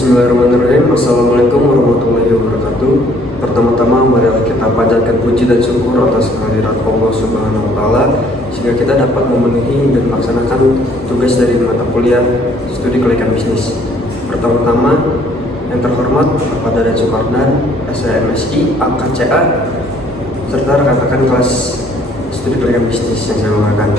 Bismillahirrahmanirrahim. Assalamualaikum warahmatullahi wabarakatuh. Pertama-tama marilah kita panjatkan puji dan syukur atas kehadirat Allah Subhanahu wa taala sehingga kita dapat memenuhi dan melaksanakan tugas dari mata kuliah studi keuangan bisnis. Pertama-tama yang terhormat Bapak Dadan Sukardan, SMSI, AKCA, serta rekan-rekan kelas studi keuangan bisnis yang saya banggakan.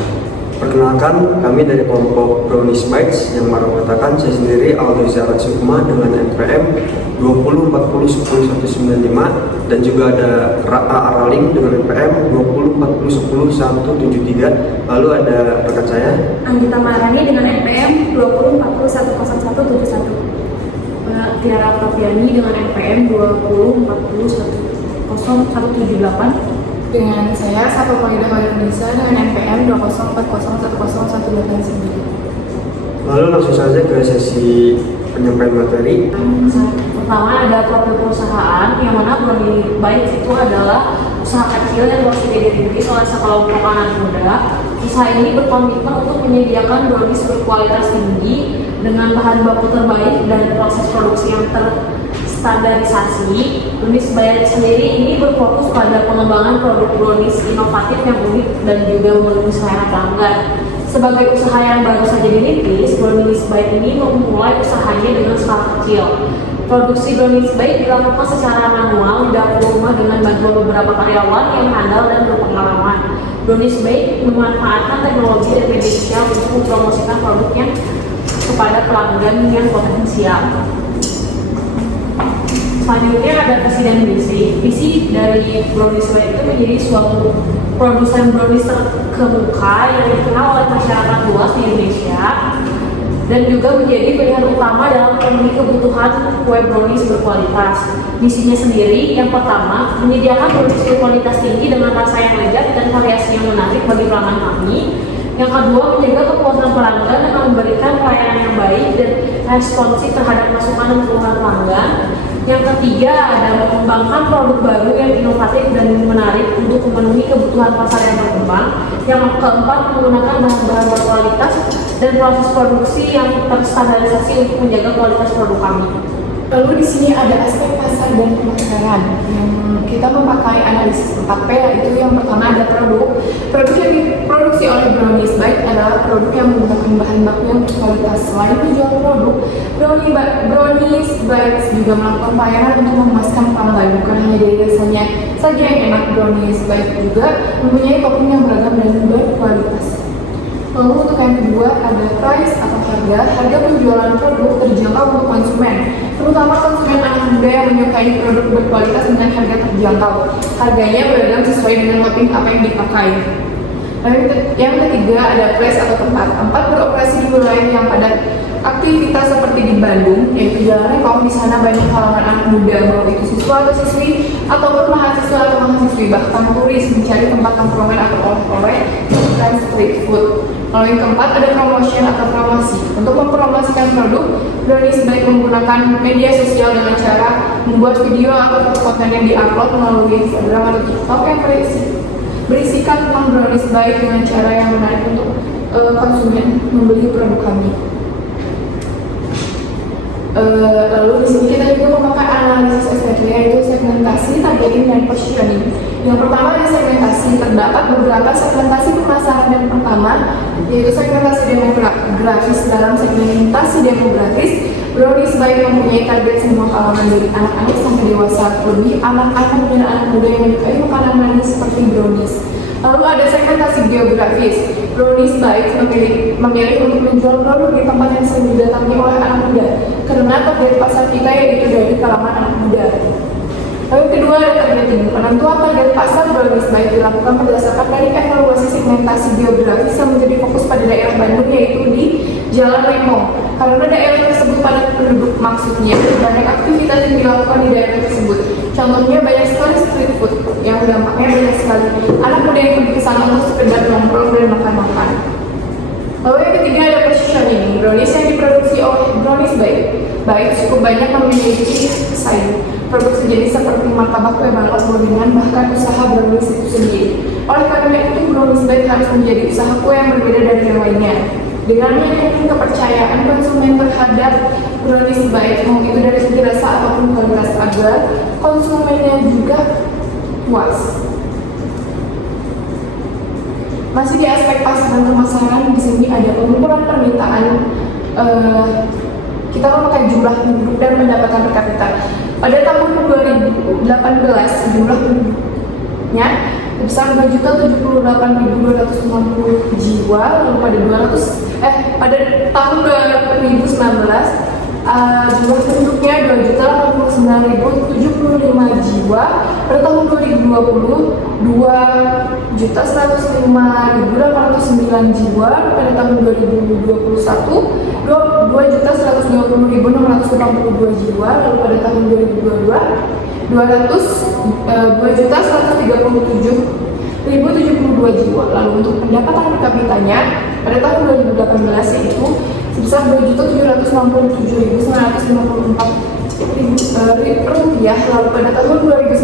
Perkenalkan, kami dari kelompok Brownies Bites yang mengatakan saya sendiri Aldo Zarat Sukma dengan NPM 2040109195 dan juga ada Rata Araling dengan NPM 2040101173. Lalu ada rekan saya Anggita Marani dengan NPM 2040100171. Tiara Papiani dengan NPM 2040100178. Dengan saya, Safa Faidah Indonesia dengan NPM 2040101189. Lalu langsung saja ke sesi penyampaian materi. Pertama ada profil perusahaan, yang mana Brownies Bites itu adalah usaha kecil yang masih dirintis oleh sekelompok anak muda. Usaha ini berkomitmen untuk menyediakan brownies berkualitas tinggi dengan bahan baku terbaik dan proses produksi yang terstandarisasi. Brownies Bites sendiri ini berfokus pada pengembangan produk brownies inovatif yang unik dan juga memenuhi selera pelanggan. Sebagai usaha yang baru saja dirintis, Brownies Bites ini memulai usahanya dengan skala kecil. Produksi Brownies Bites dilakukan secara manual di dapur rumah dengan bantuan beberapa karyawan yang handal dan berpengalaman. Brownies Bites memanfaatkan teknologi dan media sosial untuk mempromosikan produknya kepada pelanggan yang potensial. Selanjutnya ada visi dan misi. Visi dari Brownies Bites itu menjadi suatu produsen brownies terkemuka yang dikenal oleh masyarakat luas di Indonesia dan juga menjadi pilihan utama dalam memenuhi kebutuhan kue brownies berkualitas. Misinya sendiri, yang pertama, menyediakan brownies berkualitas tinggi dengan rasa yang lezat dan variasi yang menarik bagi pelanggan kami. Yang kedua, menjaga kepuasan pelanggan dengan memberikan pelayanan yang baik dan responsif terhadap masukan dan keluhan pelanggan. Yang ketiga, ada mengembangkan produk baru yang inovatif dan menarik untuk memenuhi kebutuhan pasar yang berkembang. Yang keempat, menggunakan bahan-bahan berkualitas dan proses produksi yang terstandarisasi untuk menjaga kualitas produk kami. Lalu di sini ada aspek pasar dan pemasaran yang kita memakai analisis 4P, yaitu yang pertama ada produk. Produk yang diproduksi oleh Brownies Bites adalah produk yang menggunakan bahan baku yang berkualitas. Selain menjual produk, Brownies Bites juga melakukan pelayanan untuk memuaskan pelanggan. Bukan hanya dari rasanya saja yang enak, Brownies Bites juga mempunyai topping yang beragam dan berkualitas. Lalu untuk yang kedua ada price atau harga. Harga penjualan produk terjangkau untuk konsumen, terutama konsumen anak muda yang menyukai produk berkualitas dengan harga terjangkau. Harganya beragam sesuai dengan topping apa yang dipakai. Lalu yang ketiga ada place atau tempat. Tempat beroperasi di wilayah yang padat aktivitas seperti di Bandung, yaitu Jalan Rengkong. Di sana banyak kalangan anak muda, mau itu siswa atau siswi ataupun mahasiswa atau mahasiswi, bahkan turis mencari tempat tongkrongan atau oleh-oleh dan street food. Lalu yang keempat ada promotion atau promosi. Untuk mempromosikan produk, Brownies Bites menggunakan media sosial dengan cara membuat video atau konten yang diupload melalui Instagram atau TikTok yang berisikan tentang Brownies Bites dengan cara yang menarik untuk konsumen membeli produk kami. Lalu di sini kita juga memakai analisis STT, yaitu segmentasi, targeting, dan positioning. Yang pertama ada segmentasi. Terdapat beberapa segmentasi pemasaran. Yang pertama yaitu segmentasi demografis. Dalam segmentasi demografis, Brownies Bites mempunyai target semua kalangan dari anak-anak sampai dewasa, lebih anak-anak dan anak muda yang menyukai makanan manis seperti brownies. Lalu ada segmentasi geografis. Brownies Bites memilih untuk menjual produk di tempat yang sering didatangi oleh anak muda karena target pasar kita yaitu dari kalangan anak muda. Lalu kedua ada targeting. Penentuan target pasar Brownies Bites dilakukan berdasarkan dari evaluasi segmentasi geografis yang menjadi fokus pada daerah Bandung, yaitu di Jalan Rengkong. Karena daerah tersebut padat penduduk, maksudnya banyak aktivitas yang dilakukan di daerah tersebut. Contohnya banyak sekali street food yang dampaknya banyak sekali anak muda yang pergi ke sana untuk sekedar nongkrong dan makan-makan. Lalu yang ketiga ada positioning. Brownies yang diproduksi oleh Brownies Bites cukup banyak memiliki pesaing. Produk sejenis seperti martabak, kue balok, gorengan, bahkan usaha brownies itu sendiri. Oleh karena itu, Brownies Bites harus menjadi usaha kue yang berbeda dari yang lainnya. Dengan meningkatkan kepercayaan konsumen terhadap brownies baik, mau itu dari segi rasa ataupun kualitas, agar konsumennya juga puas. Masih di aspek pasar dan pemasaran, di sini ada pengukuran permintaan. Kita memakai jumlah penduduk dan pendapatan per kapita. Pada tahun 2018 jumlah penduduknya sebesar 2.078.250 jiwa. Lalu pada tahun 2019 jumlah penduduknya 2.089.075 jiwa. Pada tahun 2020 2.105.809 jiwa. Pada tahun 2021 2.120.682 jiwa. Lalu pada tahun 2022 2.137.072 jiwa. Lalu untuk pendapatan per kapitanya pada tahun 2018 yaitu sebesar 2.079.954 rupiah. Lalu pada tahun 2019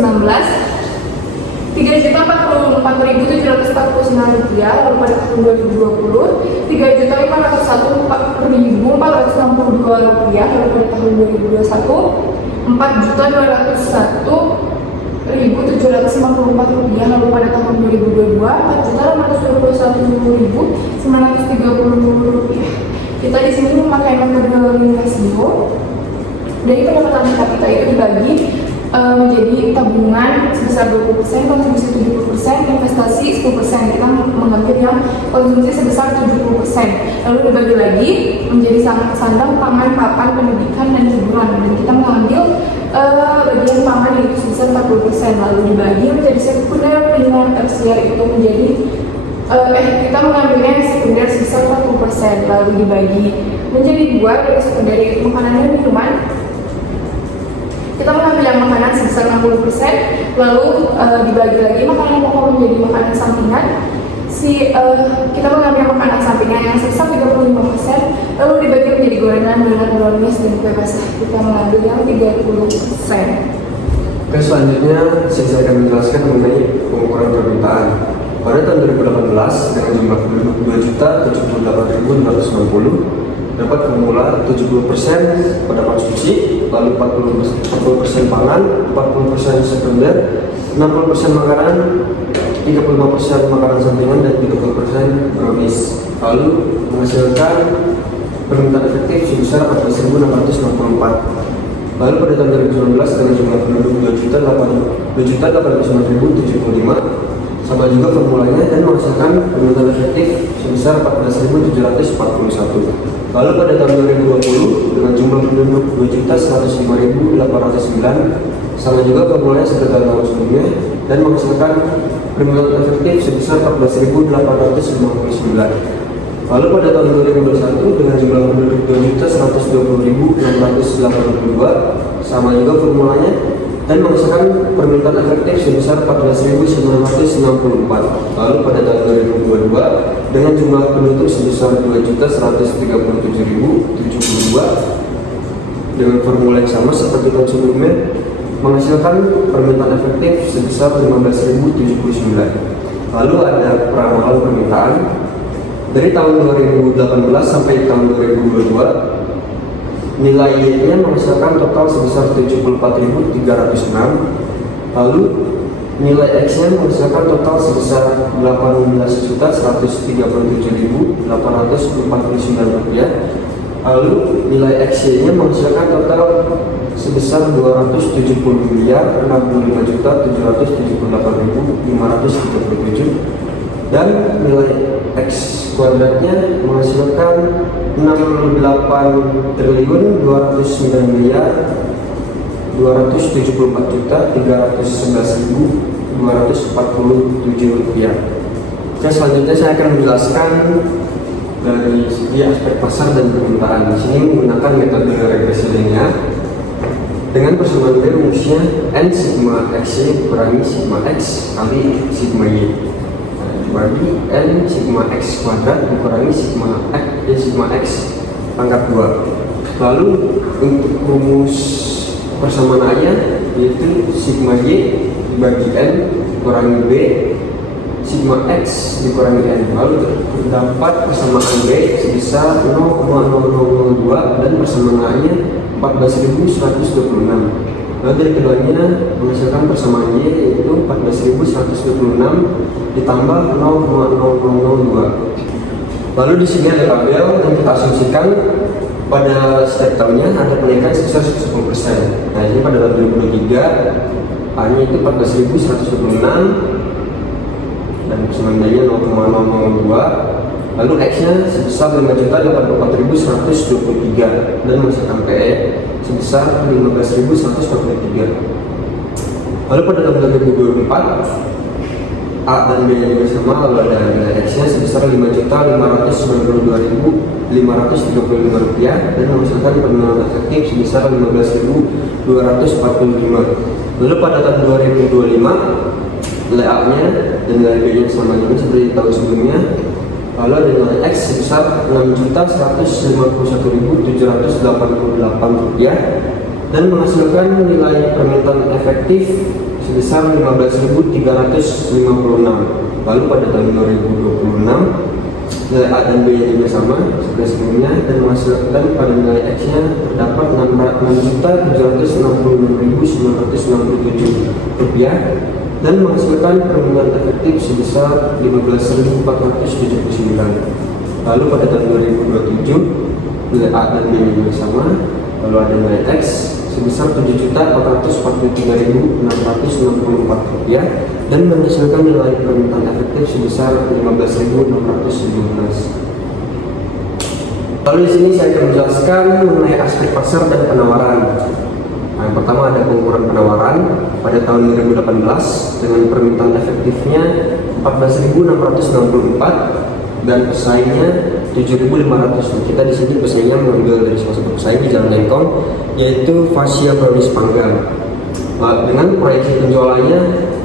3.044.749 rupiah. Lalu pada tahun 2020 3.501.462 rupiah. Lalu pada tahun 2021 4.201.754 rupiah. Lalu pada tahun 2022 4.221.930 rupiah. Kita di sini memakai metode Ring rasio. Dari pendapatan per kapita itu dibagi menjadi tabungan sebesar 20%, konsumsi 70%, investasi 10%. Kita mengambil yang konsumsi sebesar 70%. Lalu dibagi lagi menjadi sandang, pangan, papan, pendidikan, dan hiburan. Dan kita mengambil bagian pangan yaitu sebesar 40%. Lalu dibagi menjadi sekunder, primer, tersier itu menjadi kita mengambilnya yang sekunder sebesar 40%. Lalu dibagi menjadi dua, dari sekunder yaitu makanan dan minuman. Kita mengambil yang makanan sebesar 60%, lalu dibagi lagi makanan pokok menjadi makanan sampingan. Kita mengambil makanan sampingan yang sebesar 35%, lalu dibagi menjadi gorengan, donat, brownies, dan kue basah. Kita mengambil yang 30%. Oke, selanjutnya saya akan menjelaskan mengenai pengukuran permintaan. Pada tahun 2018 dengan jumlah penduduk 2.078.260 dapat formula 70% pada konsumsi, lalu 40% pangan, 40% sekunder, 60% makanan, 35% makanan sampingan, dan 30% brownies. Lalu menghasilkan permintaan efektif sebesar 14.664. Lalu pada tahun 2019 dengan jumlah penduduk 2.809.075 sama juga formulanya dan menghasilkan permintaan efektif sebesar 14.741. Lalu pada tahun 2020 dengan jumlah penduduk 2.105.809 sama juga formulanya seperti tahun sebelumnya dan menghasilkan permintaan efektif sebesar 14.859. Lalu pada tahun 2021 dengan jumlah penduduk 2.120.682 sama juga formulanya dan menghasilkan permintaan efektif sebesar 14.964. Lalu pada tahun 2022 dengan jumlah penduduk sebesar 2.137.072 dengan formula yang sama seperti tahun sebelumnya menghasilkan permintaan efektif sebesar 15.079. Lalu ada peramalan permintaan dari tahun 2018 sampai tahun 2022. Nilai Y-nya menghasilkan total sebesar 74.306. Lalu nilai X-nya menghasilkan total sebesar 18.137.849 rupiah. Lalu nilai XY-nya menghasilkan total sebesar 270.675.738.537 dan nilai X kuadratnya menghasilkan 68.274.311.247 rupiah. Oke, selanjutnya saya akan menjelaskan dari segi aspek pasar dan permintaan. Di sini menggunakan metode regresi linear dengan persamaan B rumusnya N sigma XY kurangi sigma X kali sigma Y dibagi N sigma X kuadrat dikurangi sigma X pangkat 2. Lalu untuk rumus persamaan A-nya yaitu sigma Y dibagi N kurangi B sigma X dikurangi N, lalu terdapat persamaan B sebesar 0,0002 dan persamaan A-nya 14.126. Lalu dari keduanya menghasilkan persamaan Y yaitu 14.126 ditambah 0,0002. Lalu di sini ada tabel yang kita asumsikan pada setiap tahunnya ada kenaikan sebesar 10%. Nah ini pada tahun 2023 A-nya itu 14.126 dan persamaan B-nya 0,002. Lalu X-nya sebesar 5.084.123 dan menghasilkan PE sebesar 15.143. Lalu pada tahun 2024 A dan B nya juga sama, lalu ada nilai X-nya sebesar 5.592.535 rupiah dan menghasilkan pengeluaran efektif sebesar 15.245. Lalu pada tahun 2025 nilai A-nya dan nilai B-nya sama juga seperti tahun sebelumnya. Lalu ada nilai X sebesar 6.151.788 rupiah dan menghasilkan nilai permintaan efektif sebesar 15.356. Lalu pada tahun 2026 nilai A dan B juga sama seperti sebelumnya dan menghasilkan pada nilai X-nya terdapat 6.766.967 rupiah dan menghasilkan permintaan efektif sebesar 15.479. Lalu pada tahun 2027 nilai A dan B juga sama, lalu ada nilai X sebesar 7.443.664 rupiah dan menghasilkan nilai permintaan efektif sebesar 15.617. Lalu di sini saya akan menjelaskan mengenai aspek pasar dan penawaran. Nah, yang pertama ada pengukuran penawaran pada tahun 2018 dengan permintaan efektifnya 14.664 dan pesaingnya 7.500. Kita di sini pesaingnya mengambil dari salah satu pesaing di Jalan Lengkong yaitu Fasya Brownies Panggang. Dengan proyeksi penjualannya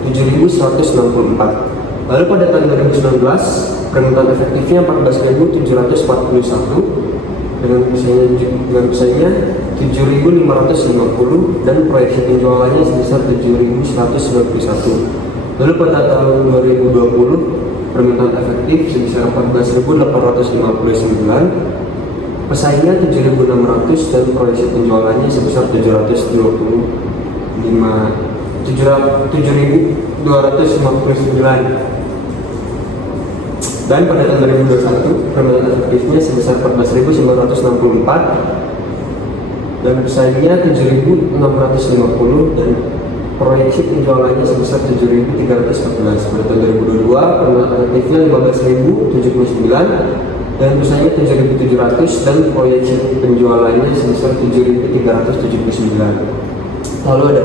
7.164. Lalu pada tahun 2019 permintaan efektifnya 14.741 dengan pesaingnya 7.550 dan proyeksi penjualannya sebesar 7.191. Lalu pada tahun 2020 permintaan efektif sebesar 14.859, pesaingnya 7.600 dan proyeksi penjualannya sebesar 7.259. Dan pada tahun 2021 permintaan efektifnya sebesar 14.964 dan pesaingnya 7.650 dan proyeksi penjualannya sebesar 7.314. Pada tahun 2022 permintaan efektifnya 15.079 dan pesaingnya 7.700 dan proyeksi penjualannya sebesar 7.379. Lalu ada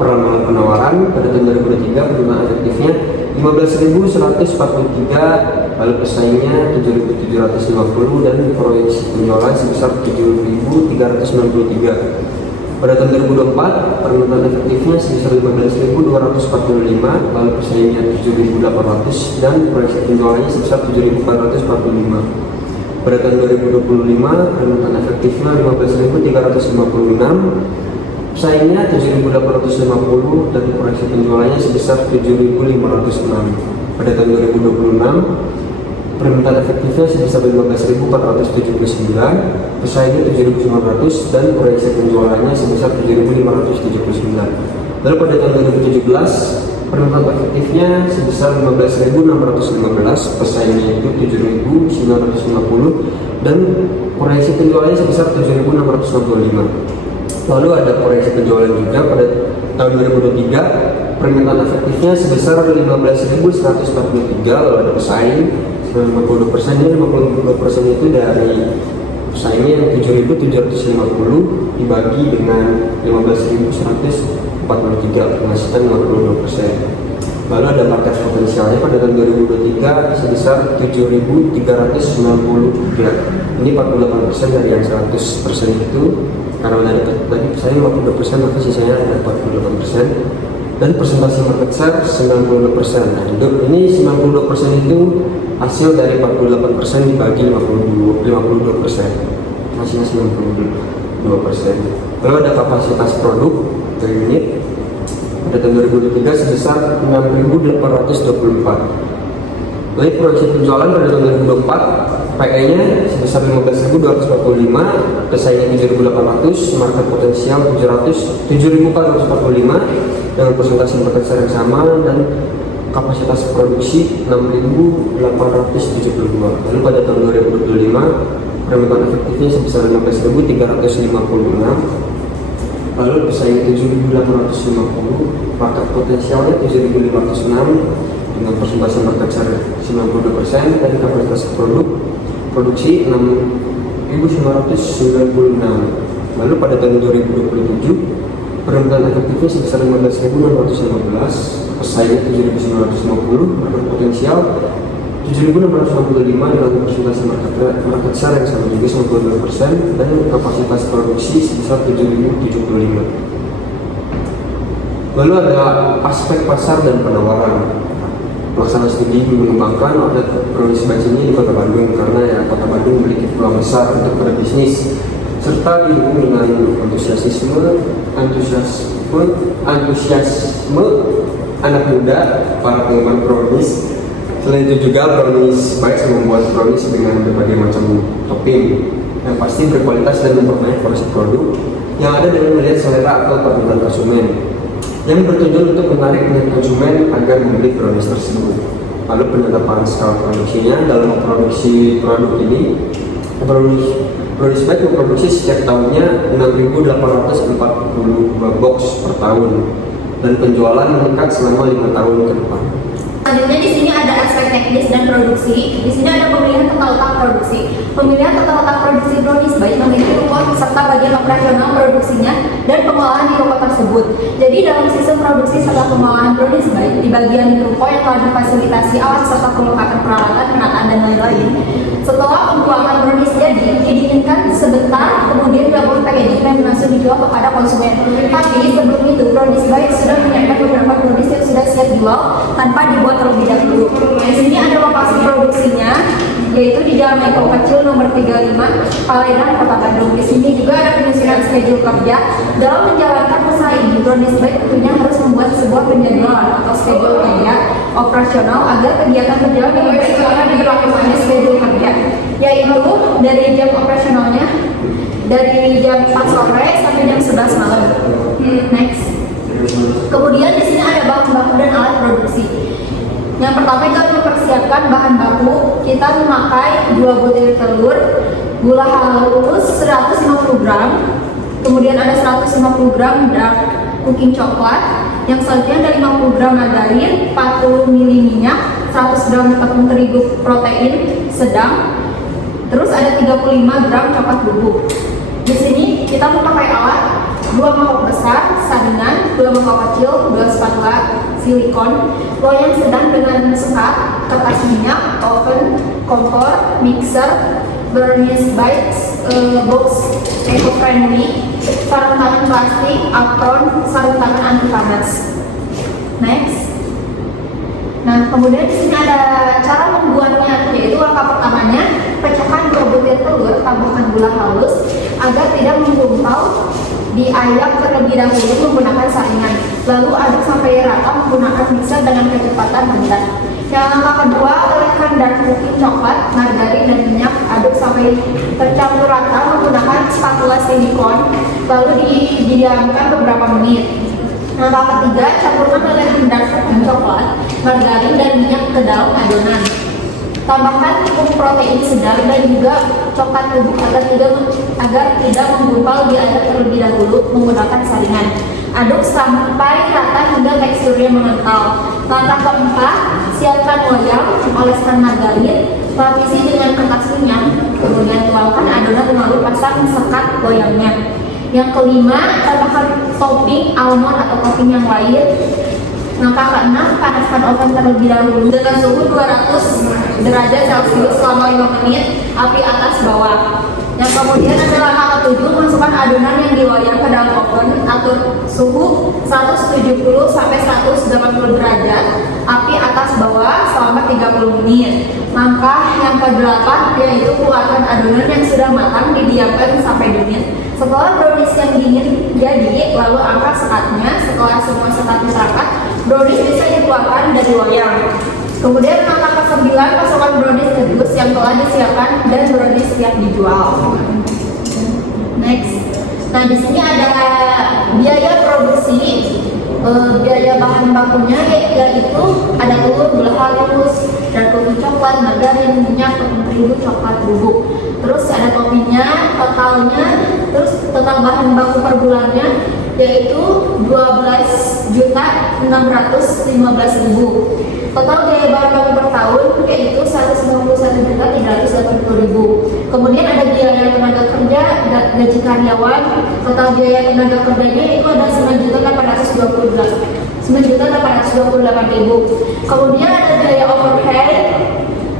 peramalan penawaran pada tahun 2023 permintaan efektifnya 15.143, lalu pesaingnya 7.750 dan proyeksi penjualan sebesar 7.393. Pada tahun 2024 permintaan efektifnya sebesar 15.245, lalu pesaingnya 7.800 dan proyeksi penjualannya sebesar 7.445. Pada tahun 2025 permintaan efektifnya 15.356, pesaingnya 7.850 dan proyeksi penjualannya sebesar 7.506. Pada tahun 2026 permintaan efektifnya sebesar 15.479, pesaingnya 7.900 dan proyeksi penjualannya sebesar 7.579. Lalu pada tahun 2017 permintaan efektifnya sebesar 15.615, pesaingnya itu 7.950 dan proyeksi penjualannya sebesar 7.665. Lalu ada proyeksi penjualan juga pada tahun 2023 permintaan efektifnya sebesar 15.143, lalu ada pesaing 52%, ini 52% itu dari pesaingnya yang 7.750 dibagi dengan 15.143 menghasilkan 52%. Lalu ada market potensialnya pada tahun 2023 sebesar 7.393. Ini 48% dari yang 100% itu, karena tadi pesaing 52% maka sisanya ada 48% dan persentase market share 92%. Nah, ini 92% itu hasil dari 48% dibagi 52%, hasilnya 92%. Lalu ada kapasitas produk per unit pada tahun 2023 sebesar 6.824. Lalu proyeksi penjualan pada tahun 2024 PE-nya sebesar 15.245, pesaingnya 7.800, market potensial 7.445 dengan persentase market share yang sama, dan kapasitas produksi 6.872. Lalu pada tahun 2025 permintaan efektifnya sebesar 15.356, lalu pesaing 7.850, market potensialnya 7.506 dengan persentase market share 92%, dan kapasitas produksi 6.996. Lalu pada tahun 2027 permintaan efektifnya sebesar 15.615, pesaingnya 7.950, market potensial 7.665 dengan persentase market share yang sama juga 92%, dan kapasitas produksi sebesar 7.075. Lalu ada aspek pasar dan penawaran. Pelaksana studi mengembangkan outlet brownies bites ini di Kota Bandung karena ya Kota Bandung memiliki peluang besar untuk berbisnis serta didukung dengan antusiasme anak muda para penggemar brownies. Selain itu juga brownies bites membuat brownies dengan berbagai macam topping yang pasti berkualitas dan memperbanyak porsi produk yang ada dengan melihat selera atau permintaan konsumen, yang bertujuan untuk menarik minat konsumen agar membeli brownies tersebut. Lalu penetapan skala produksinya. Dalam produksi produk ini, brownies bites memproduksi setiap tahunnya 6.842 box per tahun, dan penjualan meningkat selama 5 tahun ke depan. Selanjutnya di sini ada aspek teknis dan produksi. Di sini ada pemilihan tata letak produksi. Pemilihan tata letak produksi brownies bites memiliki ruko serta bagian operasional produksinya dan pengolahan di ruko tersebut. Jadi dalam sistem produksi serta pengolahan brownies bites di bagian ruko yang telah difasilitasi alat serta pelengkapan peralatan, penataan dan lain-lain. Setelah pembuangan brownies jadi, didinginkan sebentar, kemudian dilakukan packaging dan langsung dijual kepada konsumen. Tapi sebelum itu, brownies bites sudah menyiapkan beberapa brownies yang sudah siap dijual tanpa dibuat terlebih dahulu. Di sini ada lokasi produksinya, yaitu di Jalan Meko Kecil nomor 35, Paledan, Kota Bandung. Di sini juga ada penyusunan schedule kerja. Dalam menjalankan usaha ini, brownies bites tentunya harus membuat sebuah penjadwalan atau schedule kerja operasional agar kegiatan berjalan dengan baik karena diberlakukannya schedule kerja, yaitu dari jam operasionalnya dari jam 4 sore sampai jam 11 malam. Next. Kemudian di sini ada bahan baku dan alat produksi. Yang pertama itu mempersiapkan bahan baku. Kita memakai 2 butir telur, gula halus 150 gram, kemudian ada 150 gram dark cooking coklat, yang selanjutnya ada 50 gram margarin, 40 ml minyak, 100 gram tepung terigu protein sedang, terus ada 35 gram coklat bubuk. Di sini kita memakai alat 2 mangkok besar saringan, 2 mangkok kecil, 2 spatula silikon, loyang sedang dengan sekat, kertas minyak, oven, kompor, mixer, brownies bites, box eco-friendly, sarung tangan plastik, apron, sarung tangan anti panas. Next. Nah, kemudian di sini ada cara membuatnya, yaitu langkah pertamanya pecahkan 2 butir telur, tambahkan gula halus agar tidak menggumpal. Diayak terlebih dahulu menggunakan saringan, lalu aduk sampai rata menggunakan mixer dengan kecepatan rendah. Yang langkah kedua, oleskan dark cooking coklat, margarin dan minyak, aduk sampai tercampur rata menggunakan spatula silikon, lalu didiamkan beberapa menit. Langkah ketiga, campurkan lelehan dark cooking coklat, margarin dan minyak ke dalam adonan. Tambahkan tepung protein sedang dan juga coklat bubuk agar tidak menggumpal, diaduk terlebih dahulu menggunakan saringan. Aduk sampai rata hingga teksturnya mengental. Langkah keempat, siapkan loyang, oleskan margarin, lapisi dengan kertas minyak, kemudian tuangkan adonan lalu pasang sekat loyangnya. Yang kelima, tambahkan topping almond atau topping yang lain. Langkah keenam, panaskan oven terlebih dahulu dengan suhu 200 derajat Celcius selama 5 menit, api atas bawah. Yang kemudian ada langkah ketujuh, masukkan adonan yang diloyang ke dalam oven, atur suhu 170 sampai 180 derajat, api atas bawah selama 30 menit. Langkah yang ke-8 yaitu keluarkan adonan yang sudah matang, didiamkan sampai dingin. Setelah brownies yang dingin jadi, lalu angkat sekatnya. Setelah semua sekat diterangkat, brownies bisa dikeluarkan dari loyang. Kemudian langkah ke-9, masukkan brownies ke dus yang telah disiapkan dan brownies siap dijual. Next. Nah, di sini ada biaya produksi, biaya bahan bakunya yaitu ada telur, gula halus, dan kopi coklat, margarin, minyak, tepung terigu, coklat bubuk. Terus ada toppingnya, totalnya, terus total bahan baku per bulannya yaitu 12.615.000. Total biaya bahan baku per tahun yaitu 191.380.000. Kemudian ada biaya tenaga kerja, gaji karyawan. Total biaya tenaga kerjanya itu ada 9.828.000. Kemudian ada biaya overhead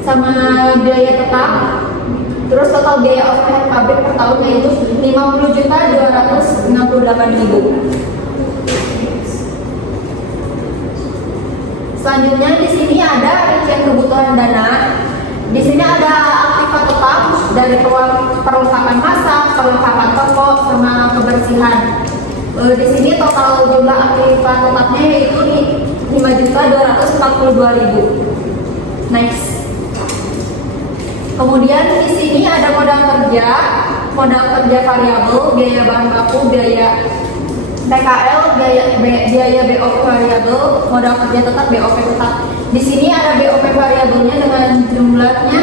sama biaya tetap. Terus total biaya overhead pabrik per tahun yaitu 50.268.000. Selanjutnya di sini ada rincian kebutuhan dana. Di sini ada aktiva tetap dari perlengkapan masak, perlengkapan toko, sama kebersihan. Di sini total jumlah aktiva tetapnya yaitu 5.242.000. Next. Kemudian di sini ada modal kerja variabel, biaya bahan baku, biaya PKL, biaya BOP variabel, modal kerja tetap, BOP tetap. Di sini ada BOP variabelnya dengan jumlahnya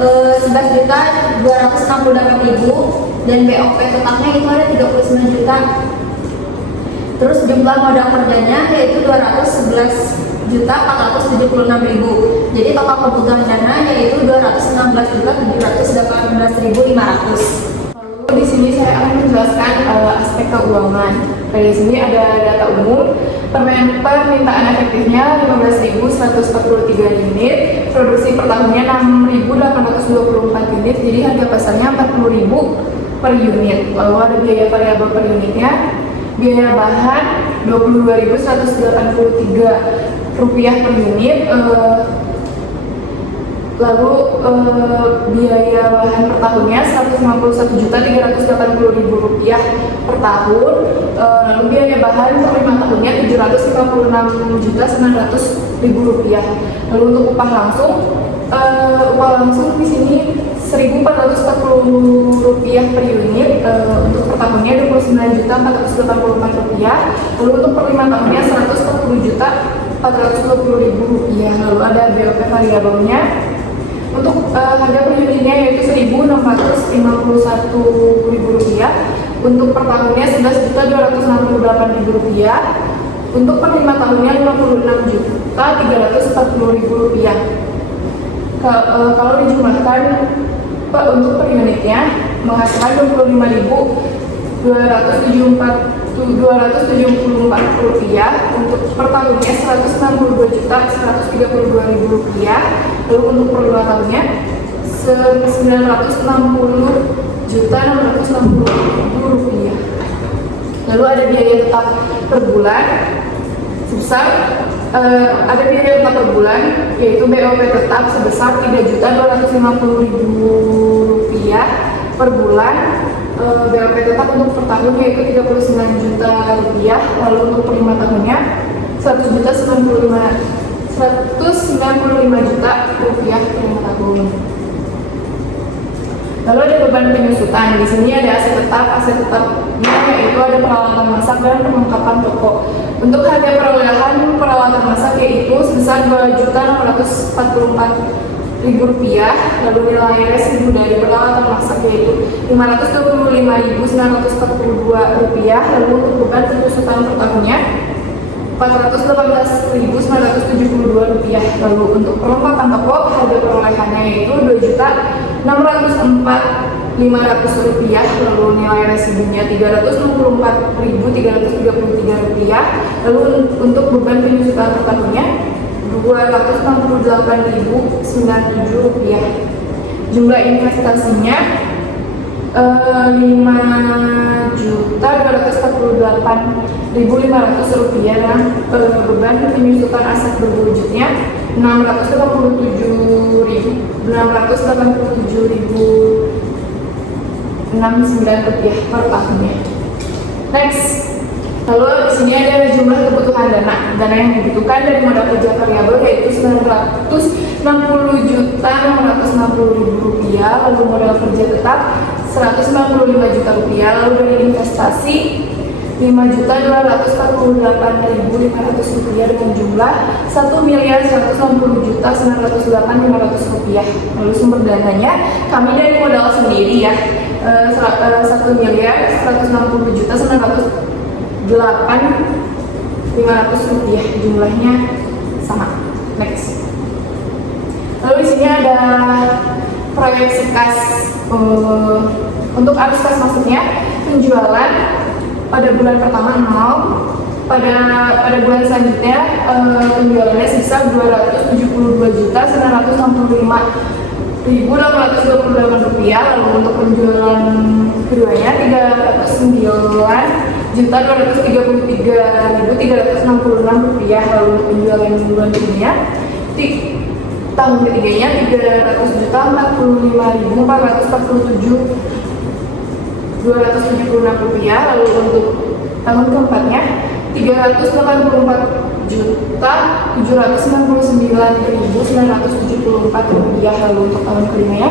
11.268.000 dan BOP tetapnya itu ada 39 juta. Terus jumlah modal kerjanya yaitu 211.476.000. Jadi total kebutuhan dana yaitu 216.718.500. Di sini saya akan menjelaskan aspek keuangan. Di sini ada data umum. Permintaan efektifnya 15.143 unit, produksi per tahunnya 6.824 unit, jadi harga pasarnya 40.000 per unit. Lalu ada biaya variabel per unitnya, biaya bahan 22.183 rupiah per unit. Lalu biaya bahan per tahunnya 151.380.000 rupiah per tahun. Lalu biaya bahan per 5 tahunnya 756.900.000 rupiah. Lalu untuk upah langsung di sini 1.440 rupiah per unit. Untuk per tahunnya 29.484 rupiah. Lalu untuk per 5 tahunnya 140.420.000 rupiah. Lalu ada BOP variabelnya. Untuk harga per unitnya yaitu 1.651.000 rupiah. Untuk per tahunnya 11.268.000 rupiah. Untuk per 5 tahunnya 56.340.000 rupiah. Kalau dijumlahkan untuk per unitnya menghasilkan 25.274 rupiah. Untuk per tahunnya 162.132.000 rupiah. Lalu untuk per 2 tahunnya 960.660.000 rupiah. Lalu ada biaya tetap per bulan sebesar ada biaya tetap per bulan yaitu BOP tetap sebesar 3.250.000 rupiah per bulan. BOP tetap untuk per tahun yaitu 39 juta rupiah. Lalu untuk per 5 tahunnya 195 juta rupiah per 5 tahun. Lalu ada beban penyusutan. Di sini ada aset tetapnya yaitu ada peralatan masak dan perlengkapan toko. Untuk harga perolehan peralatan masak yaitu sebesar 2.644.000 rupiah. Lalu nilai residu dari peralatan masak yaitu 525.942 rupiah. Lalu untuk beban penyusutan per tahunnya 418.972 rupiah. Lalu untuk perlengkapan toko harga perolehannya yaitu 2.604.500 rupiah. Lalu nilai residunya 364.333 rupiah. Lalu untuk beban penyusutan per tahunnya 268.097 rupiah. Jumlah investasinya 5.248.500 rupiah dan beban penyusutan aset berwujudnya 687.069 rupiah per tahunnya. Next, Lalu di sini ada jumlah kebutuhan dana. Dana yang dibutuhkan dari modal kerja variabel yaitu 960.660.000 rupiah. Lalu modal kerja tetap 195 juta rupiah. Lalu dari investasi 5.248.500 rupiah dengan jumlah 1.160.908.500 rupiah. Lalu sumber dananya kami dari modal sendiri ya, 1.190.908.500 rupiah, jumlahnya sama. Next. Lalu di sini ada proyeksi kas untuk arus kas, maksudnya penjualan pada bulan pertama 0, pada bulan selanjutnya penjualannya sisa 272.965.828 rupiah. Lalu untuk penjualan keduanya 309.233.366 rupiah. Lalu untuk penjualan bulan keduanya tahun ketiganya 300.045.447.276 rupiah. Lalu untuk tahun keempatnya 384.799.974 rupiah. Lalu untuk tahun kelimanya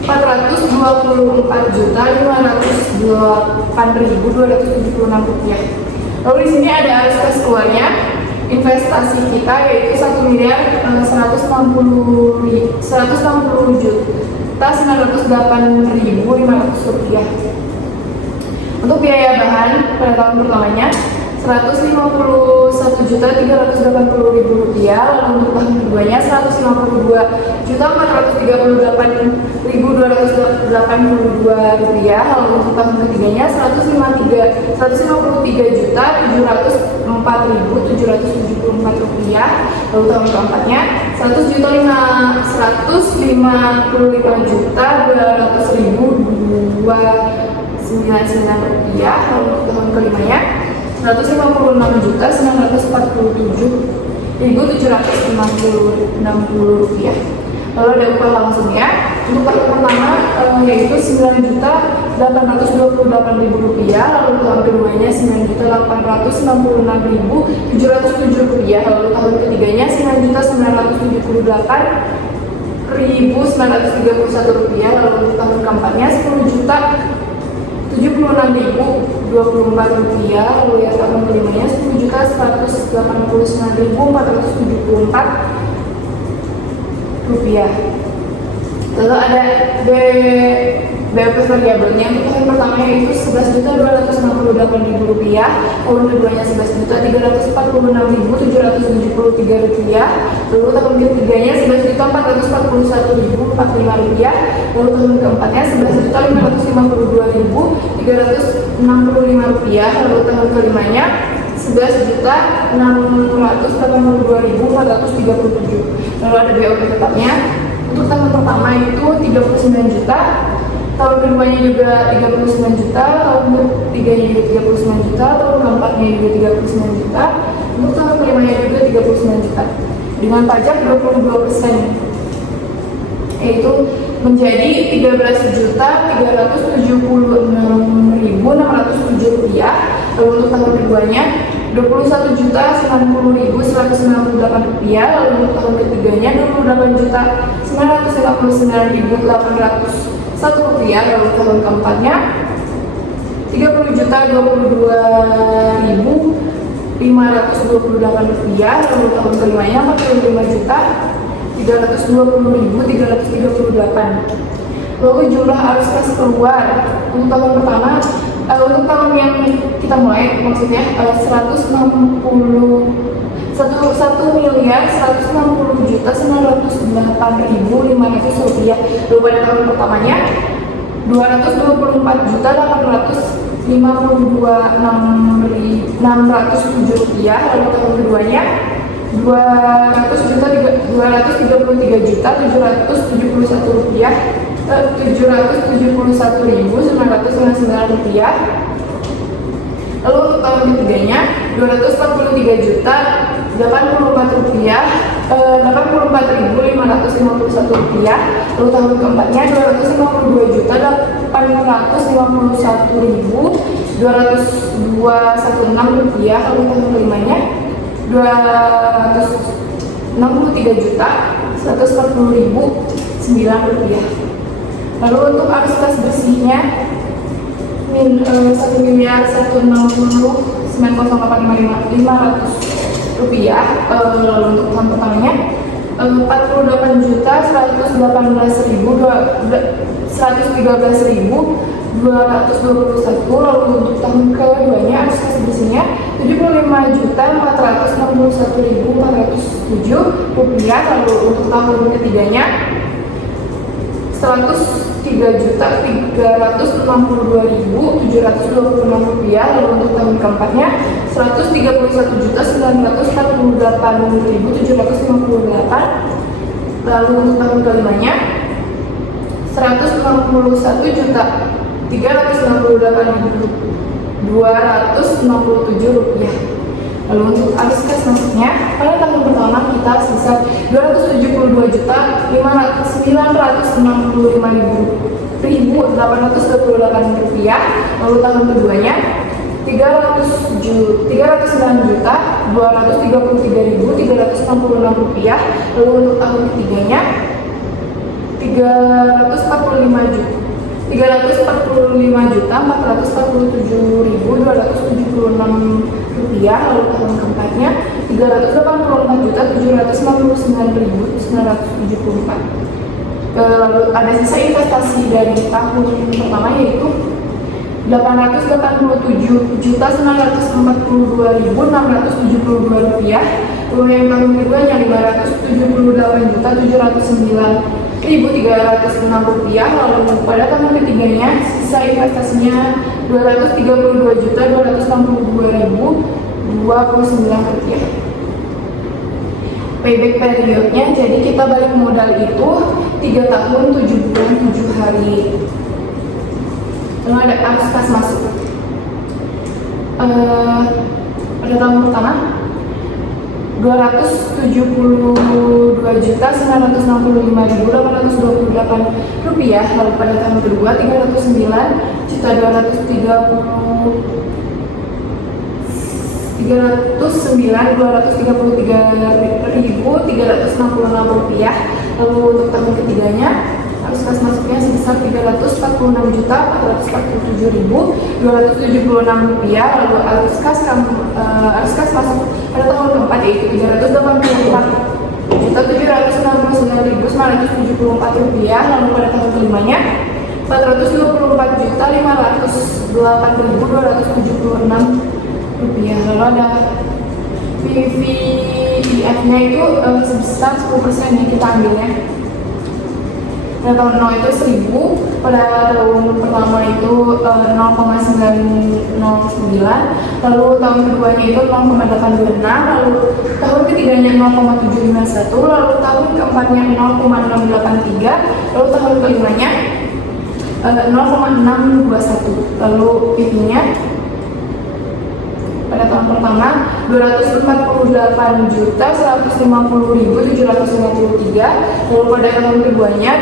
424.508.276 rupiah. Lalu di sini ada arus kas keluarnya. Investasi kita yaitu 1.160.908.500 rupiah. Untuk biaya bahan pada tahun pertamanya 151.380.000 rupiah. Lalu untuk tahun keduanya 152.432.282 rupiah. Lalu untuk tahun ketiganya 153.704.774 rupiah. Lalu tahun keempatnya 155.200.299 rupiah. Lalu untuk tahun kelimanya 156.947.760 rupiah. Lalu ada upah langsungnya untuk tahun pertama yaitu 9.828.000 rupiah. Lalu tahun keduanya 9.866.707 rupiah. Lalu tahun ketiganya 9.998.931 rupiah. Lalu untuk tahun keempatnya 10.076.024 rupiah. Lalu yang tahun kelimanya 10.189.474 rupiah. Lalu ada BOP variabelnya. Untuk tahun pertama yaitu 11.268.000 rupiah. Tahun keduanya 11.346.773 rupiah. Lalu tahun ketiganya 11.441.045 rupiah. Lalu tahun keempatnya 11.552.365 rupiah. Lalu tahun kelimanya 11.682.437. Lalu ada BOP tetapnya. Untuk tahun pertama itu 39 juta, tahun keduanya juga 39 juta, tahun ketiganya juga 39 juta, tahun keempatnya juga 39 juta, untuk tahun kelimanya juga 39 juta. Dengan pajak 22%, yaitu menjadi 13.376.607 rupiah. Lalu untuk tahun keduanya 21.090.198 rupiah. Lalu untuk tahun ketiganya 28.959.801 rupiah. Lalu tahun keempatnya 30.022.528 rupiah. Lalu tahun kelimanya 45.320.338. Lalu jumlah arus kas keluar untuk tahun pertama, untuk tahun yang kita mulai maksudnya 1.160.908.500 rupiah. Lalu pada tahun pertamanya 224.852.607 rupiah. Lalu tahun keduanya 233.771 rupiah, 771.999 rupiah. Lalu untuk tahun ketiganya 243.084 rupiah, 84.551 rupiah. Lalu tahun keempatnya 252.851.801 202.116 rupiah. Lalu tahun kelimanya 263.140.009 rupiah. Lalu untuk arus kas bersihnya 1.160.908.500 rupiah. Lalu untuk tahun pertamanya 48.113.221. Lalu untuk tahun keduanya arus kas bersihnya 75.461.407 rupiah. Lalu untuk tahun ketiganya 103.362.726 rupiah. Lalu untuk tahun keempatnya 131.948.758. Lalu untuk tahun kelimanya 161.398.267 rupiah. Lalu untuk arus kas masuknya pada tahun pertama kita sebesar 272.565.828 rupiah. Lalu tahun keduanya 309.233.366 rupiah. Lalu untuk tahun ketiganya 345.447.276 rupiah. Lalu tahun keempatnya 384.799.974. Lalu ada sisa investasi dari tahun pertama yaitu 887.942.672 rupiah. Lalu yang tahun keduanya 578.709.306 rupiah. Lalu pada tahun ketiganya sisa investasinya 232.262.029 rupiah. Payback periodnya, jadi kita balik modal itu 3 tahun 7 bulan 7 hari. Lalu ada arus kas masuk. Pada tahun pertama 272.965.828 rupiah. Lalu pada tahun kedua 309.233.366 rupiah. Lalu untuk tahun ketiganya arus kas masuknya sebesar 346.447.276 rupiah. Lalu arus kas masuk pada tahun keempat yaitu 384.769.974 rupiah. Lalu pada tahun kelimanya 424.508.276 rupiah. Lalu ada PVIF-nya itu sebesar 10% yang kita ambilnya. Pada tahun 0 itu 1.000, pada tahun pertama itu 0,909, lalu tahun keduanya itu 0,826, lalu tahun ketiganya 0,751, lalu tahun keempatnya 0,683, lalu tahun kelimanya 0,621. Lalu PV-nya pada tahun pertama 248.150.753, lalu pada tahun keduanya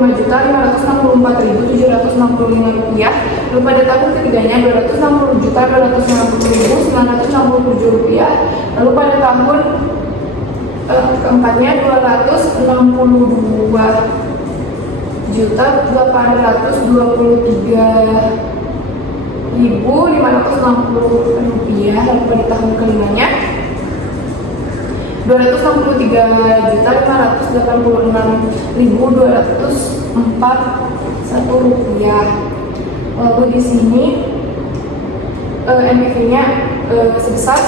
255.564.765 rupiah, lalu pada tahun ketiganya 260.250.967 rupiah, lalu pada tahun keempatnya 262.823.560 rupiah. Lalu pada tahun kelimanya 263.586.241 rupiah. Lalu di sini NPV-nya sebesar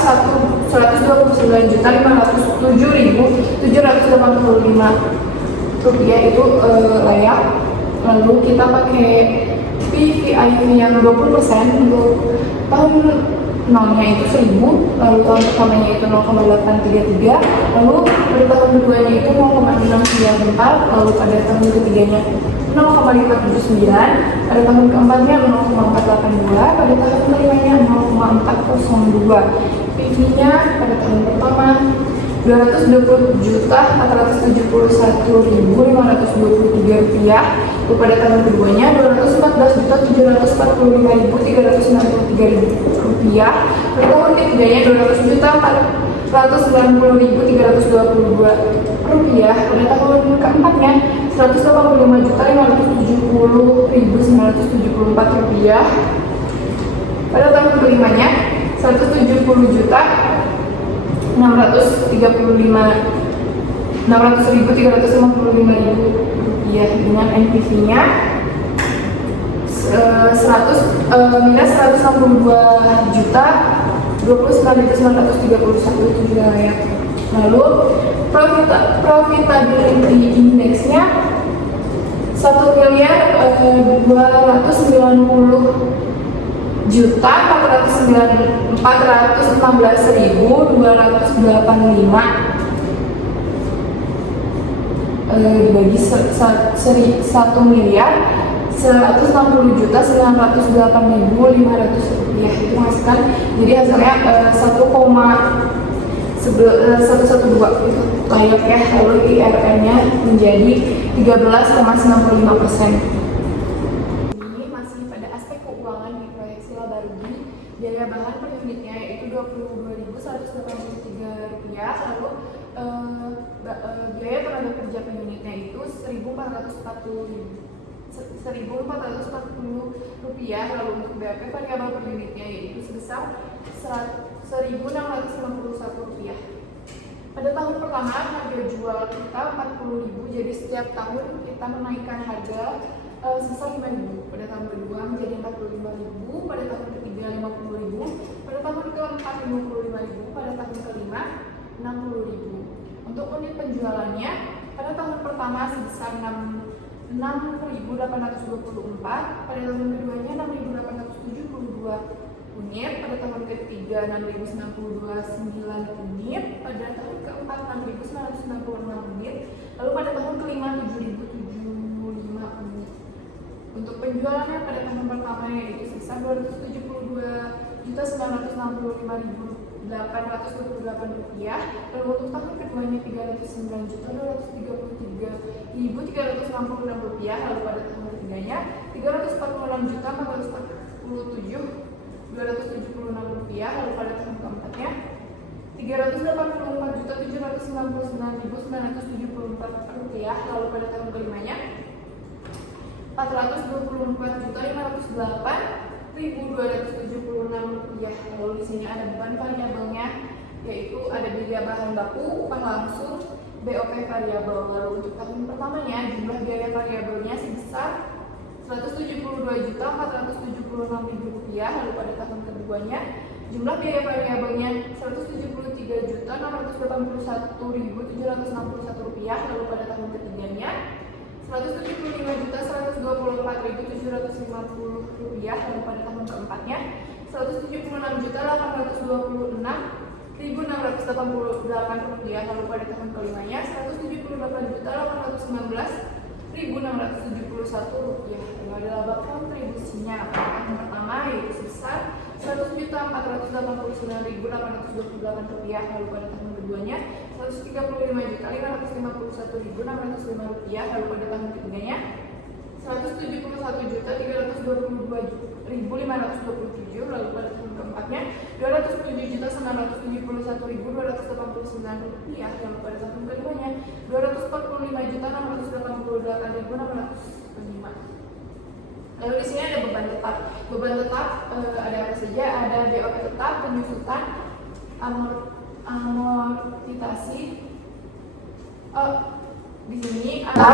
129.507.785 rupiah, itu layak. Lalu kita pakai PVIF yang 20% untuk tahun nolnya itu 1.000, lalu tahun pertamanya itu 0,833, lalu pada tahun keduanya itu 0,694, lalu pada tahun ketiganya 0,579, pada tahun keempatnya 0,482, pada tahun kelimanya 0,402. PV-nya pada tahun pertama 220.471.523 rupiah, Lalu pada tahun keduanya Rp214.745.393. Pada tahun ketiganya Rp200.490.322. Pada tahun keempatnya Rp185.970.974. Pada tahun kelimanya Rp170.600.355.000 dengan NPV-nya minus 162.29.931 itu juga layak. Lalu profitability indeksnya 1.216.416.285 dibagi 1.160.908.500 rupiah itu menghasilkan, jadi hasilnya 1,112 itu layak ya. Lalu IRR-nya menjadi 13,95%. Ini masih pada aspek keuangan di proyek Sila Barugi. Biaya bahan per unitnya yaitu Rp22.183. Lalu biaya tenaga kerja per unitnya itu Rp1.440. Lalu untuk BAP variabel per unitnya yaitu sebesar Rp1.651. Pada tahun pertama harga jual kita Rp40.000, jadi setiap tahun kita menaikkan harga sebesar Rp5.000. Pada tahun kedua menjadi Rp45.000, pada tahun ketiga Rp50.000, pada tahun keempat Rp55.000, pada tahun kelima Rp60.000. Untuk unit penjualannya pada tahun pertama sebesar Rp6.824, pada tahun keduanya Rp6.872 unit, pada tahun ketiga Rp6.929 unit, pada tahun keempat Rp6.996 unit, lalu pada tahun kelima Rp7.075 unit. Untuk penjualannya pada tahun pertama yaitu sebesar Rp275.828. Lalu untuk tahun keduanya Rp309.233.366. Lalu pada tahun ketiganya Rp346.472.276. Lalu pada tahun keempatnya Rp384.799.974. Lalu pada tahun kelimanya Rp424.508.276. Lalu di sini ada beban variabelnya, yaitu ada biaya bahan baku, upah langsung, BOP variabel. Lalu untuk tahun pertamanya jumlah biaya variabelnya sebesar Rp172.476.000. Lalu pada tahun keduanya jumlah biaya variabelnya Rp173.681.761. Lalu pada tahun ketiganya Rp175.124.750. Lalu pada tahun keempatnya Rp176.822.688. Lalu pada tahun kelimanya Rp178.819.671. Lalu ada laba kontribusinya pada tahun pertama yaitu sebesar Rp100.489.828. Lalu pada tahun keduanya Rp135.551.605. Lalu pada tahun ketiganya Rp171.322.527. Lalu pada tahun keempatnya Rp207.971.289. Lalu pada tahun kelimanya Rp245.688.605. Lalu di sini ada beban tetap. Beban tetap ada apa saja? Ada BOP tetap, penyusutan, amortisasi. Di sini ada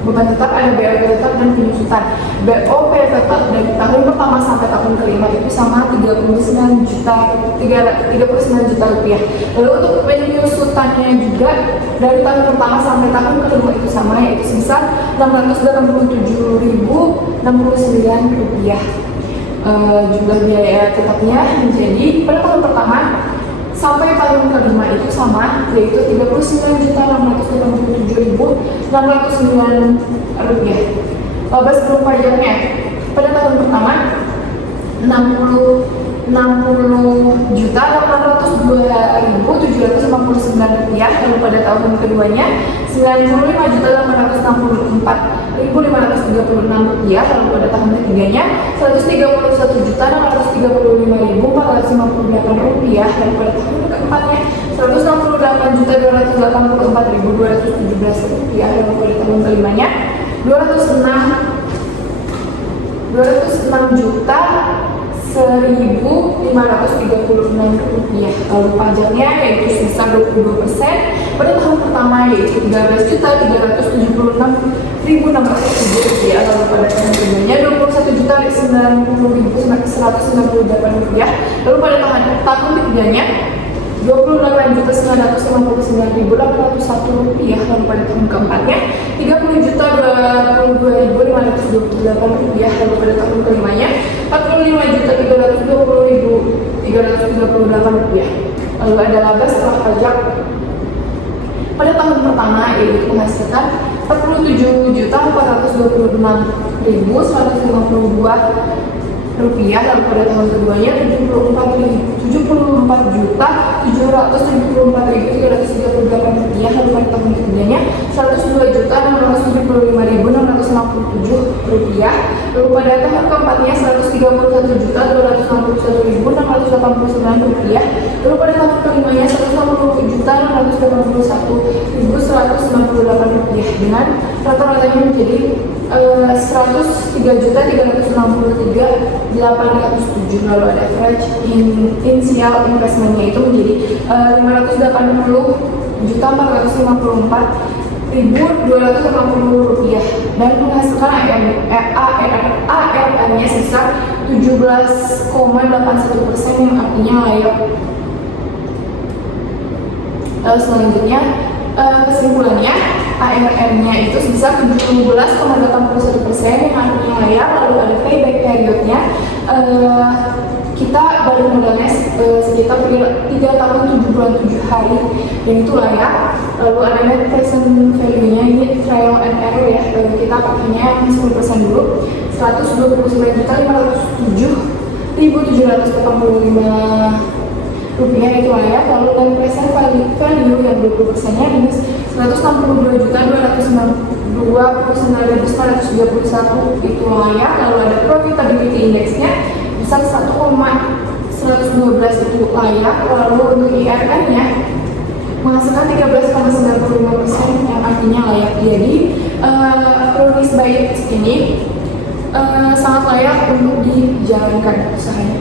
beban tetap, ada BOP tetap dan penyusutan. BOP tetap dari tahun pertama sampai tahun kelima itu sama 39 juta rupiah. Lalu untuk penyusutannya juga dari tahun pertama sampai tahun kelima itu sama, yaitu sebesar Rp687.069. Jumlah biaya tetapnya menjadi pada tahun pertama sampai tahun kelima itu sama, yaitu Rp39.687.609. Sebelum pajaknya pada tahun pertama Rp60.802.750. rupiah, lalu pada tahun keduanya 95.864.536 rupiah, lalu pada tahun ketiganya 131.635.458 rupiah, lalu pada tahun keempatnya 168.284.217 rupiah, lalu pada tahun kelimanya 206 juta 1.536 rupiah. Lalu pajaknya yaitu sebesar 22%. Pada tahun pertama yaitu 13.376.607 rupiah. Lalu pada tahun keduanya 21.090.198 rupiah. Lalu pada tahun ketiganya 28.959.801 rupiah. Lalu pada tahun keempatnya 30.022.528 rupiah. Lalu pada tahun kelimanya 45.320.338 rupiah. Lalu ada laba setelah pajak pada tahun pertama yaitu menghasilkan 47.426.152 rupiah. Lalu pada tahun keduanya 74.774.338 rupiah. Lalu pada tahun ketiganya 102.675.667 rupiah. Lalu pada tahun keempatnya 131.261.689 rupiah. Lalu pada tahun kelimanya 160.681.198 rupiah dengan rata-ratanya menjadi 103.363.807. Lalu ada average initial investmentnya itu menjadi 580.454.280 rupiah dan menghasilkan ARR-nya sebesar 17,81% yang artinya layak. Lalu selanjutnya kesimpulannya ARR-nya itu sebesar 17,81% yang artinya layak. Lalu ada payback periodnya, kita balik modalnya sekitar 3 tahun 7 bulan 7 hari dan itu layak. Lalu ada net present value-nya, ini trial and error ya, kita pakainya 10% dulu 129.507.785 rupiah itu layak. Lalu net present value yang 20% nya minus 162.299.931 itu layak. Lalu ada profitability index-nya besar 1,112 itu layak. Lalu untuk IRR-nya menghasilkan 13,95% yang artinya layak. Jadi Brownies by ini sangat layak untuk dijalankan usahanya.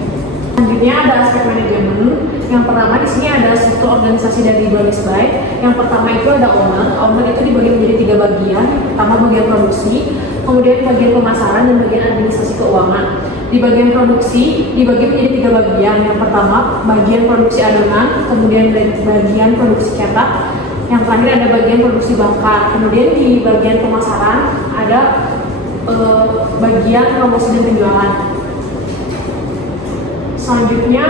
Selanjutnya ada aspek manajemen. Yang pertama di sini ada struktur organisasi dari Brownies by. Yang pertama itu ada owner. Owner itu dibagi menjadi 3 bagian. Pertama bagian produksi, kemudian bagian pemasaran dan bagian administrasi keuangan. Di bagian produksi dibagi menjadi 3 bagian. Yang pertama bagian produksi adonan, kemudian bagian produksi cetak, yang terakhir ada bagian produksi bangkai. Kemudian di bagian pemasaran ada bagian promosi dan penjualan. Selanjutnya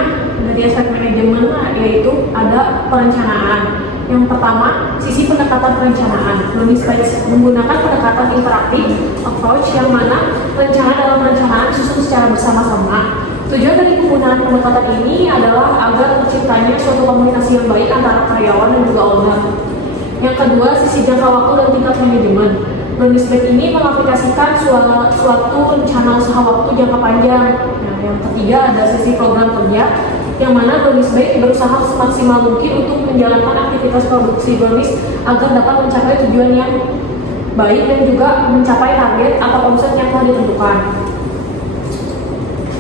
dari aspek manajemen yaitu ada perencanaan. Yang pertama, sisi pendekatan perencanaan. Brownies by menggunakan pendekatan interaktif approach yang mana rencana dalam perencanaan disusun secara bersama-sama. Tujuan dari penggunaan pendekatan ini adalah agar terciptanya suatu komunikasi yang baik antara karyawan dan juga owner. Yang kedua, sisi jangka waktu dan tingkat manajemen. Brownies by ini mengaplikasikan suatu rencana usaha waktu jangka panjang. Nah, yang ketiga ada sisi program kerja, yang mana Brownies by berusaha semaksimal mungkin untuk menjalankan aktivitas produksi brownies agar dapat mencapai tujuan yang baik dan juga mencapai target atau omset yang telah ditentukan.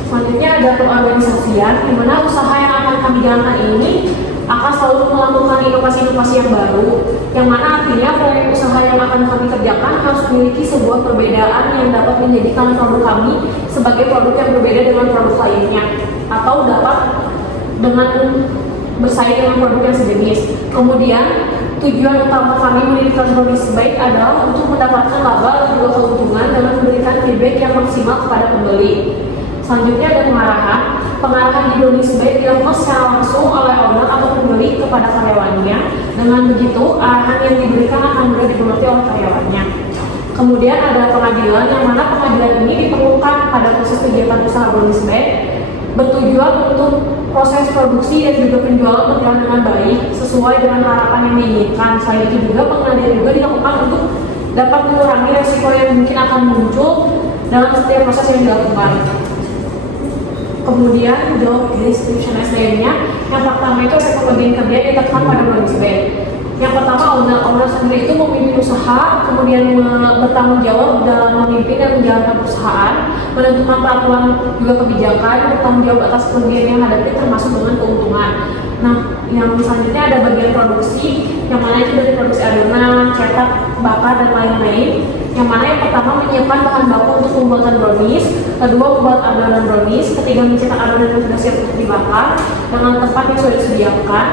Selanjutnya ada pengorganisasian, di mana usaha yang akan kami jalankan ini akan selalu melakukan inovasi-inovasi yang baru, yang mana artinya proyek usaha yang akan kami kerjakan harus memiliki sebuah perbedaan yang dapat menjadikan produk kami sebagai produk yang berbeda dengan produk lainnya, atau dapat dengan bersaing dengan produk yang sejenis. Kemudian tujuan utama kami mendirikan Brownies by adalah untuk mendapatkan laba dan juga keuntungan dengan memberikan feedback yang maksimal kepada pembeli. Selanjutnya ada pengarahan. Pengarahan di Brownies by dilakukan secara langsung oleh owner atau pembeli kepada karyawannya. Dengan begitu, arahan yang diberikan akan mudah dimengerti oleh karyawannya. Kemudian ada pengadilan, yang mana pengadilan ini diperlukan pada proses kegiatan usaha Brownies by bertujuan untuk proses produksi dan juga penjualan berjalan dengan baik sesuai dengan harapan yang diinginkan. Selain itu juga pengendalian juga dilakukan untuk dapat mengurangi resiko yang mungkin akan muncul dalam setiap proses yang dilakukan. Kemudian job description SDM-nya, yang pertama itu efek pembagian kerja yang ditetapkan pada brownies bag. Yang pertama, owner sendiri itu memimpin usaha, kemudian bertanggung jawab dalam memimpin dan menjalankan perusahaan, menentukan peraturan juga kebijakan, bertanggung jawab atas kerugian yang hadapi termasuk dengan keuntungan. Nah, yang selanjutnya ada bagian produksi, yang mana itu dari produksi adonan, cetak, bakar, dan lain-lain. Yang mana yang pertama menyiapkan bahan baku untuk pembuatan brownies, kedua membuat adonan brownies, ketiga mencetak adonan yang sudah siap untuk dibakar dengan tempat yang sudah disediakan.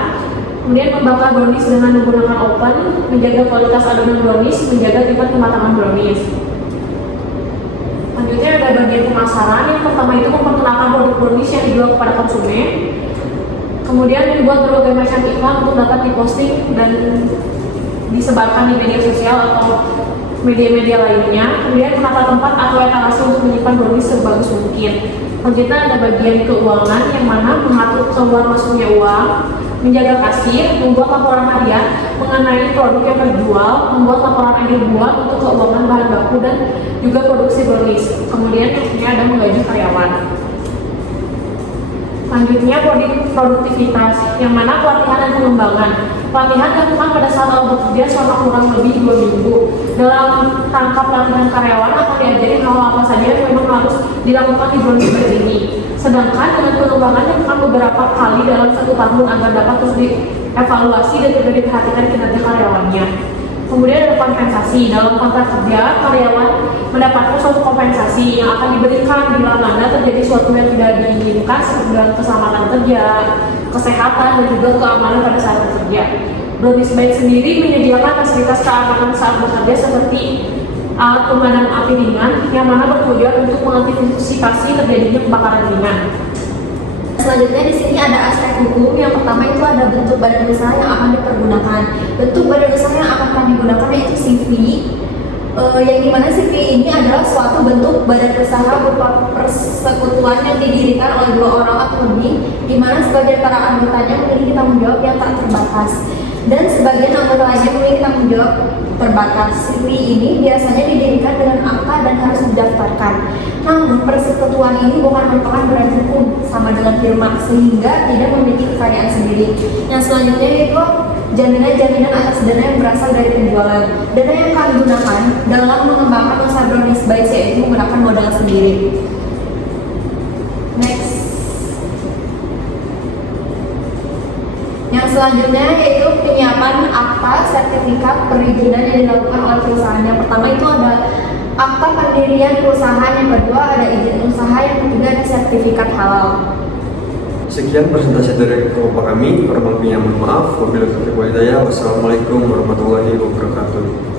Kemudian membakar brownies dengan menggunakan oven, menjaga kualitas adonan brownies, menjaga tingkat kematangan brownies. Selanjutnya ada bagian pemasaran. Yang pertama itu memperkenalkan produk brownies yang dijual kepada konsumen. Kemudian membuat berbagai macam iklan untuk dapat diposting dan disebarkan di media sosial atau media-media lainnya. Kemudian menata tempat atau etalase untuk menyimpan brownies sebagus mungkin. Selanjutnya ada bagian keuangan yang mana mengatur keluar masuknya uang, menjaga kasir, membuat laporan harian mengenai produk yang terjual, membuat laporan akhir bulan untuk keuangan bahan baku dan juga produksi brownies. Kemudian tentunya ada menggaji karyawan. Selanjutnya produktivitas, yang mana pelatihan dan pengembangan. Pelatihan dilakukan pada saat awal bekerja selama kurang lebih 2 minggu. Dalam rangka pelatihan karyawan akan diajari hal apa saja yang memang harus dilakukan di brownies bag ini. Sedangkan dengan pengembangan dilakukan beberapa kali dalam 1 tahun agar dapat terus dievaluasi dan juga diperhatikan kinerja karyawannya. Kemudian ada kompensasi. Dalam kontrak kerja, karyawan mendapatkan suatu kompensasi yang akan diberikan bila mana terjadi suatu yang tidak diinginkan seperti dalam keselamatan kerja, kesehatan, dan juga keamanan pada saat bekerja. Brownies bag sendiri menyediakan fasilitas keamanan saat bekerja seperti alat pemadam api ringan yang mana bertujuan untuk mengantisipasi terjadinya kebakaran ringan. Selanjutnya di sini ada aspek hukum. Yang pertama itu ada bentuk badan usaha yang akan dipergunakan. Bentuk badan usaha yang akan digunakan yaitu CV. Yang dimana CV ini adalah suatu bentuk badan usaha berupa persekutuan yang didirikan oleh 2 orang atau lebih, di mana sebagian para anggotanya memiliki tanggung jawab yang tak terbatas dan sebagian anggota lainnya memiliki tanggung jawab terbatas. CV ini biasanya didirikan dengan akta dan harus didaftarkan. Namun persekutuan ini bukan merupakan badan hukum sama dengan firma sehingga tidak memiliki kekayaan sendiri. Yang selanjutnya yaitu jaminan atas dana yang berasal dari penjualan. Dana yang akan digunakan dalam mengembangkan usaha brownies bag yaitu menggunakan modal sendiri. Next. Yang selanjutnya yaitu penyiapan akta sertifikat perizinan yang dilakukan oleh perusahaan. Yang pertama itu ada akta pendirian perusahaan, yang kedua ada izin usaha, yang ketiga ada sertifikat halal. Sekian presentasi dari kelompok kami. Kurang lebihnya mohon maaf. Wabillahi taufiq wal hidayah. Wassalamualaikum warahmatullahi wabarakatuh.